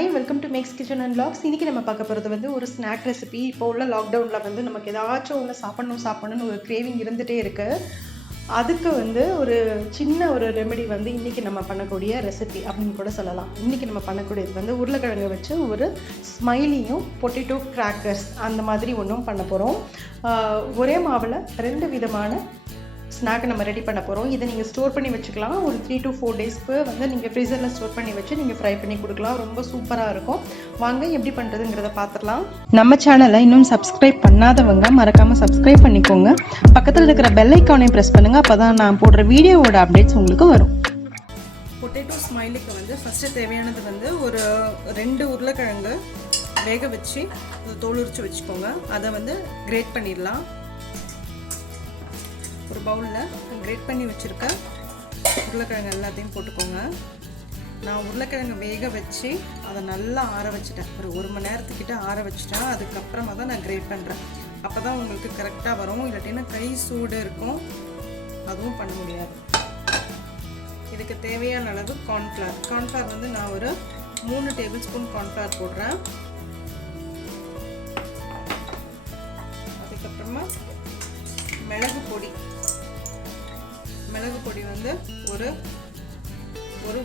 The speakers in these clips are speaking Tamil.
Hi, welcome to Max kitchen and vlogs. இன்றைக்கி நம்ம பார்க்க போகிறது வந்து ஒரு ஸ்நாக் ரெசிபி. இப்போ உள்ள லாக்டவுனில் வந்து நமக்கு ஏதாச்சும் ஒன்று சாப்பிட்ணுன்னு ஒரு கிரேவிங் இருந்துகிட்டே இருக்குது. அதுக்கு வந்து ஒரு சின்ன ஒரு ரெமெடி வந்து இன்றைக்கி நம்ம பண்ணக்கூடிய ரெசிபி அப்படின்னு கூட சொல்லலாம். இன்றைக்கி நம்ம பண்ணக்கூடியது வந்து உருளைக்கிழங்கு வச்சு ஒரு ஸ்மைலியும் பொட்டேட்டோ கிராக்கர்ஸ் அந்த மாதிரி ஒன்றும் பண்ண போகிறோம். ஒரே மாவில் 2 விதமான ஸ்நாக்கை நம்ம ரெடி பண்ண போகிறோம். இதை நீங்கள் ஸ்டோர் பண்ணி வச்சுக்கலாம். ஒரு 3 to 4 டேஸ்க்கு வந்து நீங்கள் ஃப்ரீசரில் ஸ்டோர் பண்ணி வச்சு நீங்கள் ஃப்ரை பண்ணி கொடுக்கலாம். ரொம்ப சூப்பராக இருக்கும். வாங்க எப்படி பண்ணுறதுங்கிறத பார்த்துடலாம். நம்ம சேனலை இன்னும் சப்ஸ்கிரைப் பண்ணாதவங்க மறக்காமல் சப்ஸ்கிரைப் பண்ணிக்கோங்க. பக்கத்தில் இருக்கிற பெல் ஐக்கானையும் ப்ரெஸ் பண்ணுங்கள். அப்போ தான் நான் போடுற வீடியோவோட அப்டேட்ஸ் உங்களுக்கு வரும். பொட்டேட்டோ ஸ்மைலிக்கு வந்து ஃபஸ்ட்டு தேவையானது வந்து ஒரு 2 உருளைக்கிழங்கு வேக வச்சு தோல் உரித்து வச்சுக்கோங்க. அதை வந்து கிரேட் பண்ணிடலாம். ஒரு பவுலில் கிரேட் பண்ணி வச்சுருக்க உருளைக்கிழங்கு எல்லாத்தையும் போட்டுக்கோங்க. நான் உருளைக்கிழங்கு வேக வச்சு அதை நல்லா ஆற வச்சுட்டேன். ஒரு 1 மணி நேரத்துக்கிட்ட ஆற வச்சுட்டேன். அதுக்கப்புறமா தான் நான் கிரேட் பண்ணுறேன். அப்போ தான் உங்களுக்கு கரெக்டாக வரும். இல்லாட்டினா கை சூடு இருக்கும், அதுவும் பண்ண முடியாது. இதுக்கு தேவையான அளவு கார்ன்ஃப்ளவர் வந்து நான் ஒரு 3 டேபிள் ஸ்பூன் கார்ன்ஃப்ளவர் போடுறேன். அதுக்கப்புறமா மிளகு பொடி வந்து ஒரு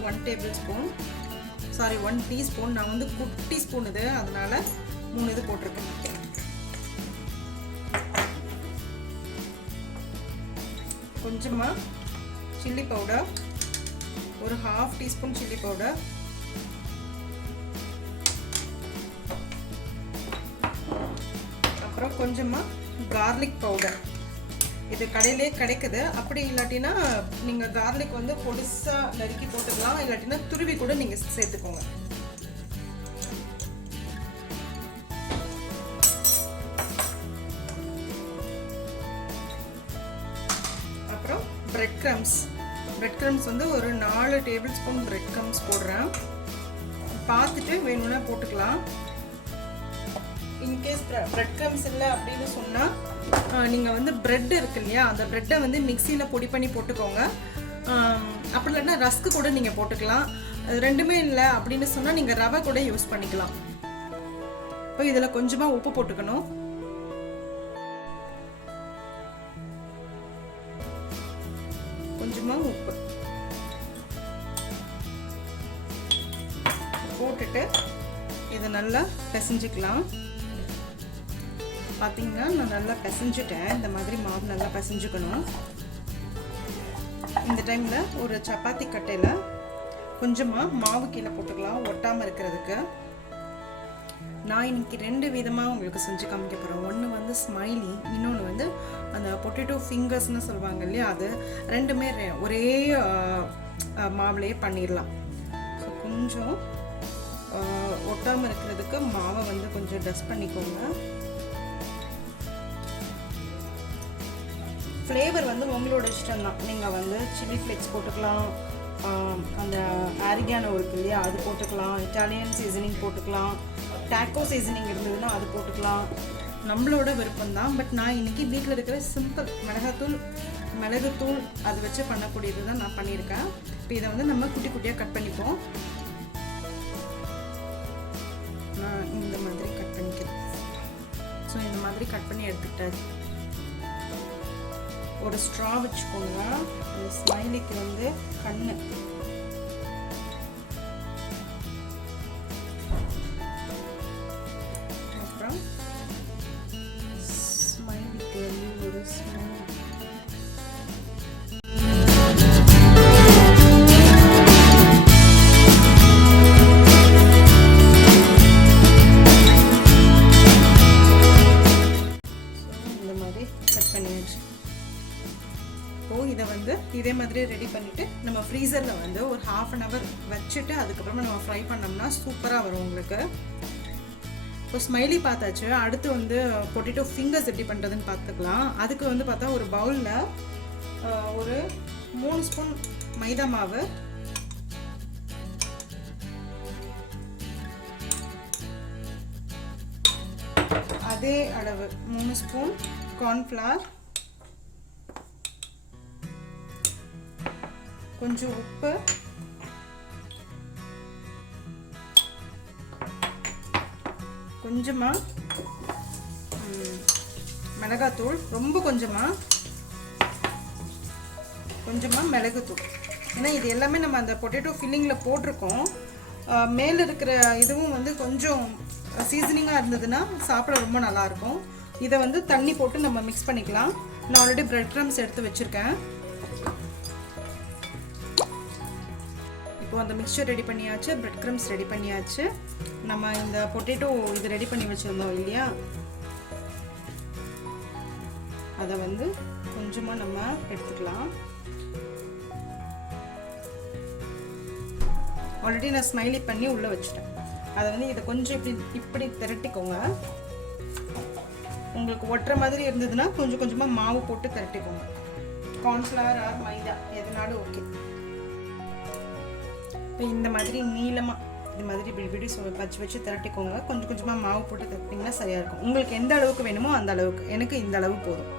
1 டீஸ்பூன். நான் வந்து குட்டி ஸ்பூன் இது, அதனால 3 இது போட்டிருக்கேன். கொஞ்சமா சில்லி பவுடர், ஒரு 1/2 டீஸ்பூன் சில்லி பவுடர், அப்புறம் கொஞ்சமா கார்லிக் பவுடர். இது கடையிலே கிடைக்குது. அப்படி இல்லாட்டினா நீங்கள் கார்லிக் வந்து பொடிசாக நறுக்கி போட்டுக்கலாம். இல்லாட்டினா துருவி கூட நீங்கள் சேர்த்துக்கோங்க. அப்புறம் பிரெட் க்ரம்ஸ் வந்து ஒரு 4 டேபிள் ஸ்பூன் பிரெட் க்ரம்ஸ் போடுறேன். பார்த்துட்டு வேணும்னா போட்டுக்கலாம். இன்கேஸ் பிரெட் க்ரம்ஸ் இல்லை அப்படின்னு சொன்னால் நீங்கள் வந்து ப்ரெட் இருக்கு இல்லையா, அந்த ப்ரெட்டை வந்து மிக்சியில் பொடி பண்ணி போட்டுக்கோங்க. அப்படி இல்லைன்னா ரஸ்க்கு கூட நீங்கள் போட்டுக்கலாம். ரெண்டுமே இல்லை அப்படின்னு சொன்னால் நீங்கள் ரவை கூட யூஸ் பண்ணிக்கலாம். இப்போ இதில் கொஞ்சமாக உப்பு போட்டுக்கணும். கொஞ்சமாக உப்பு போட்டுட்டு இதை நல்லா பிசைஞ்சிக்கலாம். பார்த்தீங்கன்னா நான் நல்லா பிசைஞ்சிட்டேன். இந்த மாதிரி மாவு நல்லா பிசைஞ்சுக்கணும். இந்த டைமில் ஒரு சப்பாத்தி கட்டையில் கொஞ்சமாக மாவு கீழே போட்டுக்கலாம், ஒட்டாமல் இருக்கிறதுக்கு. நான் இன்னைக்கு 2 விதமாக உங்களுக்கு செஞ்சு காமிக்க போகிறேன். ஒன்று வந்து ஸ்மைலி, இன்னொன்று வந்து அந்த பொட்டேட்டோ ஃபிங்கர்ஸ்னு சொல்லுவாங்க இல்லையா, அது ரெண்டுமே ஒரே மாவுலேயே பண்ணிடலாம். ஸோ கொஞ்சம் ஒட்டாமல் இருக்கிறதுக்கு மாவை வந்து கொஞ்சம் டஸ்ட் பண்ணிக்கோங்க. ஃப்ளேவர் வந்து உங்களோட இஷ்டம் தான். நீங்கள் வந்து சில்லி ஃப்ளேக்ஸ் போட்டுக்கலாம், அந்த ஆரிகானோ இருக்கு இல்லையா அது போட்டுக்கலாம், இட்டாலியன் சீசனிங் போட்டுக்கலாம், டாக்கோ சீசனிங் இருந்ததுன்னா அது போட்டுக்கலாம். நம்மளோட விருப்பம் தான். பட் நான் இன்றைக்கி வீட்டில் இருக்கிற சிம்பிள் மிளகுத்தூள் அது வச்சு பண்ணக்கூடியது தான் நான் பண்ணியிருக்கேன். இப்போ இதை வந்து நம்ம குட்டி குட்டியாக கட் பண்ணிப்போம். நான் இந்த மாதிரி கட் பண்ணிக்கிறேன். ஸோ இந்த மாதிரி கட் பண்ணி எடுத்துக்கிட்டாச்சு. ஒரு ஸ்ட்ரா வச்சுக்கோங்க. அந்த ஸ்மைலிக்கு வந்து கண்ணு, அப்புறம் ஸ்மைலிக்கு வந்து ஒரு ஸ்மைல். இந்த மாதிரி கட் பண்ணியாச்சு. இதை வந்து இதே மாதிரி ரெடி பண்ணிவிட்டு நம்ம ஃப்ரீசரில் வந்து ஒரு 1/2 hour வச்சுட்டு அதுக்கப்புறமா நம்ம ஃப்ரை பண்ணோம்னா சூப்பராக வரும் உங்களுக்கு. இப்போ ஸ்மைலி பார்த்தாச்சு. அடுத்து வந்து பொட்டேட்டோ ஃபிங்கர்ஸ் எப்படி பண்ணுறதுன்னு பார்த்துக்கலாம். அதுக்கு வந்து பார்த்தா ஒரு பவுலில் ஒரு 3 ஸ்பூன் மைதா மாவு, அதே அளவு 3 ஸ்பூன் கார்ன்ஃப்ளவர், கொஞ்சம் உப்பு, கொஞ்சமாக மிளகாத்தூள், ரொம்ப கொஞ்சமாக மிளகுத்தூள். ஏன்னா இது எல்லாமே நம்ம அந்த பொட்டேட்டோ ஃபில்லிங்கில் போட்டிருக்கோம். மேலே இருக்கிற இதுவும் வந்து கொஞ்சம் சீசனிங்காக இருந்ததுன்னா சாப்பிட ரொம்ப நல்லாயிருக்கும். இதை வந்து தண்ணி போட்டு நம்ம மிக்ஸ் பண்ணிக்கலாம். நான் ஆல்ரெடி பிரெட் க்ரம்ஸ் எடுத்து வச்சுருக்கேன். இப்போ அந்த மிக்சர் ரெடி பண்ணியாச்சு, பிரெட் க்ரம்ஸ் ரெடி பண்ணியாச்சு. நம்ம இந்த பொட்டேட்டோ இது ரெடி பண்ணி வச்சுருந்தோம் இல்லையா, அதை வந்து கொஞ்சமாக நம்ம எடுத்துக்கலாம். ஆல்ரெடி நான் ஸ்மைலி பண்ணி உள்ளே வச்சுட்டேன். அதை வந்து இதை கொஞ்சம் இப்படி திரட்டிக்கோங்க. உங்களுக்கு ஒட்டுற மாதிரி இருந்ததுன்னா கொஞ்சம் கொஞ்சமாக மாவு போட்டு திரட்டிக்கோங்க. கார்ன்ஃப்ளவர் ஆர் மைதா எதுனாலும் ஓகே. இப்போ இந்த மாதிரி நீளமாக இது மாதிரி இப்படி வச்சு திரட்டிக்கோங்க. கொஞ்சம் கொஞ்சமாக மாவு போட்டு திரட்டிங்கன்னா சரியாக இருக்கும். உங்களுக்கு எந்த அளவுக்கு வேணுமோ அந்த அளவுக்கு. எனக்கு இந்த அளவு போதும்.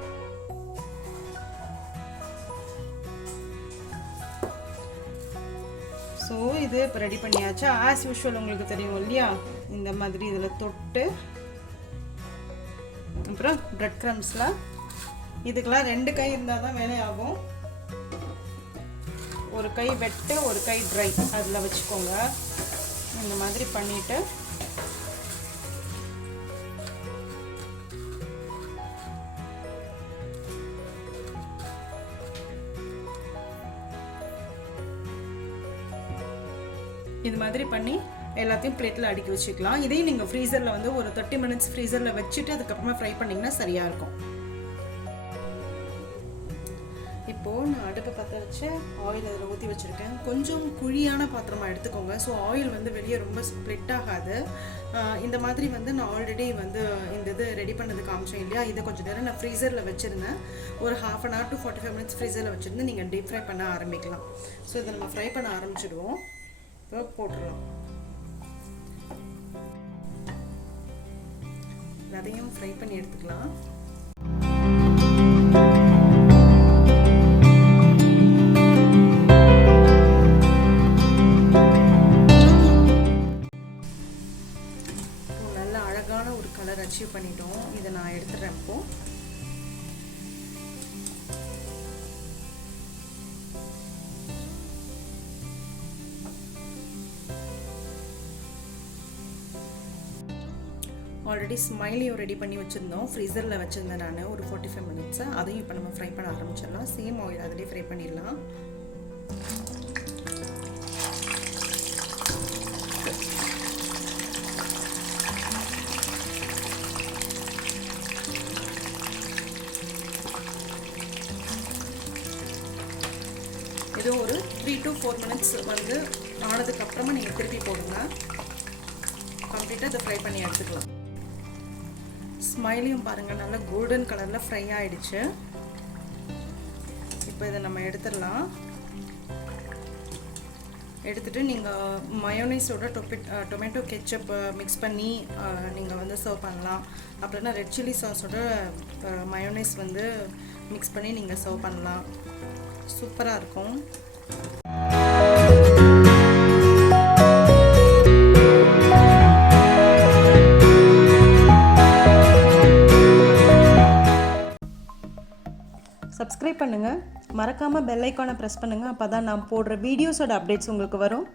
ஸோ இது இப்போ ரெடி பண்ணியாச்சா. ஆஸ் யூஷுவல் உங்களுக்கு தெரியும் இல்லையா, இந்த மாதிரி இதில் தொட்டு அப்புறம் பிரெட் க்ரம்ஸில் இதுக்கெல்லாம் 2 கை இருந்தால் தான் வேலையாகும். ஒரு கை வெட்டு, ஒரு கை ட்ரை, அதில் வச்சுக்கோங்க. இந்த மாதிரி பண்ணிவிட்டு இது மாதிரி பண்ணி எல்லாத்தையும் பிளேட்டில் அடுக்கி வச்சுக்கலாம். இதையும் நீங்கள் ஃப்ரீசரில் வந்து ஒரு 30 மினிட்ஸ் ஃப்ரீசரில் வச்சுட்டு அதுக்கப்புறமா ஃப்ரை பண்ணிங்கன்னா சரியாக இருக்கும். இப்போது நான் அடுப்பை பற்ற வச்சு ஆயில் அதில் ஊற்றி வச்சுருக்கேன். கொஞ்சம் குழியான பாத்திரமாக எடுத்துக்கோங்க. ஸோ ஆயில் வந்து வெளியே ரொம்ப ஸ்ப்ளிட் ஆகாது. இந்த மாதிரி வந்து நான் ஆல்ரெடி வந்து இந்த இது ரெடி பண்ணது காமிச்சேன் இல்லையா, இதை கொஞ்சம் நேரம் நான் ஃப்ரீசரில் வச்சுருந்தேன். ஒரு 1/2 hour to 45 minutes ஃப்ரீசரில் வச்சுருந்து நீங்கள் டீப் ஃப்ரை பண்ண ஆரம்பிக்கலாம். ஸோ இதை நம்ம ஃப்ரை பண்ண ஆரம்பிச்சிடுவோம். இப்போ போட்டுடலாம். அதையும் ஃப்ரை பண்ணி எடுத்துக்கலாம். நல்ல அழகான ஒரு கலர் அச்சீவ் பண்ணிட்டோம். இதை நான் எடுத்துடுறேன். இப்போ ஆல்ரெடி ஸ்மைலியும் ரெடி பண்ணி வச்சுருந்தோம். ஃப்ரீசரில் வச்சுருந்தேன் நான் ஒரு 45 minutes. அதையும் இப்போ நம்ம ஃப்ரை பண்ண ஆரம்பிச்சிடலாம். சேம் ஆயில் அதிலே ஃப்ரை பண்ணிடலாம். இது ஒரு 3 to 4 minutes வந்து ஆனதுக்கப்புறமா நீங்கள் திருப்பி போடுங்க. கம்ப்ளீட்டாக இதை ஃப்ரை பண்ணி எடுத்துக்கலாம். ஸ்மைலியும் பாருங்கள் நல்லா கோல்டன் கலரில் ஃப்ரை ஆகிடுச்சு. இப்போ இதை நம்ம எடுத்துடலாம். எடுத்துகிட்டு நீங்கள் மயோனைஸோட டொமேட்டோ கெச்சப் மிக்ஸ் பண்ணி நீங்கள் வந்து சர்வ் பண்ணலாம். அப்படின்னா ரெட் சில்லி சாஸோட மயோனைஸ் வந்து மிக்ஸ் பண்ணி நீங்கள் சர்வ் பண்ணலாம். சூப்பராக இருக்கும். சப்ஸ்கிரைப் பண்ணுங்கள், மறக்காமல் பெல் ஐக்கானை ப்ரெஸ் பண்ணுங்கள். அப்போ தான் நான் போடுற வீடியோஸோட அப்டேட்ஸ் உங்களுக்கு வரும்.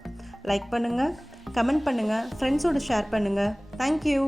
லைக் பண்ணுங்கள், கமெண்ட் பண்ணுங்கள், ஃப்ரெண்ட்ஸோடு ஷேர் பண்ணுங்கள். தேங்க்யூ.